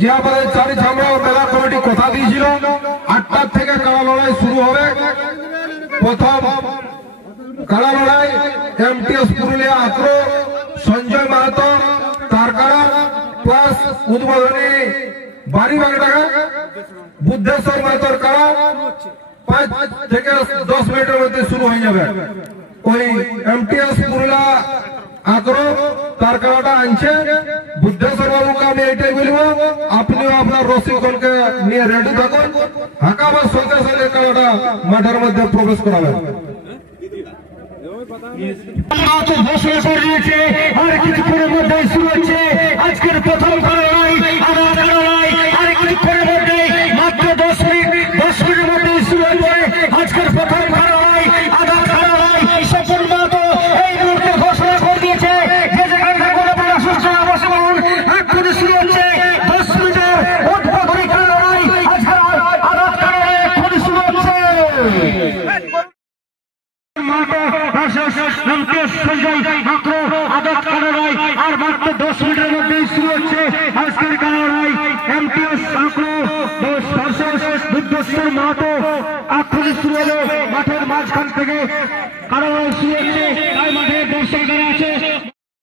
যে আমাদের চারি চামড়া মেলা কমিটি কথা দিয়েছিল 8টা থেকে কাড়া লড়াই শুরু হবে। প্রথম কাড়া লড়াই এমটিএস পুরুলিয়া আক্রো সঞ্জয় মাহাতো তার কাড়া প্লাস উদ্বোধনী বাড়িবাগডাঙ্গা বুদ্ধেশ্বর মাহাতোর কাড়া 5 থেকে 10 মিনিটের মধ্যে শুরু হয়ে যাবে। ওই এমটিএস পুরুলিয়া আগ্রহ তার কাড়াটা আনছে বুদ্ধেশ্বর বাবুকে আমি এটাই বলবো, আপনিও আপনার রসিকগণকে নিয়ে রেডি থাকুন। হাঁকাবার সঙ্গে সঙ্গে কাড়াটা মাঠের মধ্যে প্রবেশ করাবেন। আর কিছুক্ষণের মধ্যে শুরু হচ্ছে আজকের প্রথম লড়াই। আর কিছুক্ষণের মধ্যে মাত্র 10 মিনিটের মধ্যে শুরু হচ্ছে আজকের প্রথম লড়াই। আধা লড়াই স্বপন মাহাতো এই মুহূর্তে ঘোষণা করে দিয়েছে যে যেখানে থাকুন আপনারা সুস্থ অবশ্যই এক্ষুনি শুরু হচ্ছে 10 মিনিটের উদ্বোধনী লড়াই। আজকের আধা লড়াই এক্ষুনি শুরু হচ্ছে। আর মাত্র 10 মিনিটের মধ্যে শুরু হচ্ছে আজকের লড়াই। এমটিএস বুদ্ধেশ্বর মাহাতো এক্ষুনি শুরু হলো। মাঠের মাঝখান থেকে লড়াই শুরু হচ্ছে। তাই মাঠের দর্শকরা আছে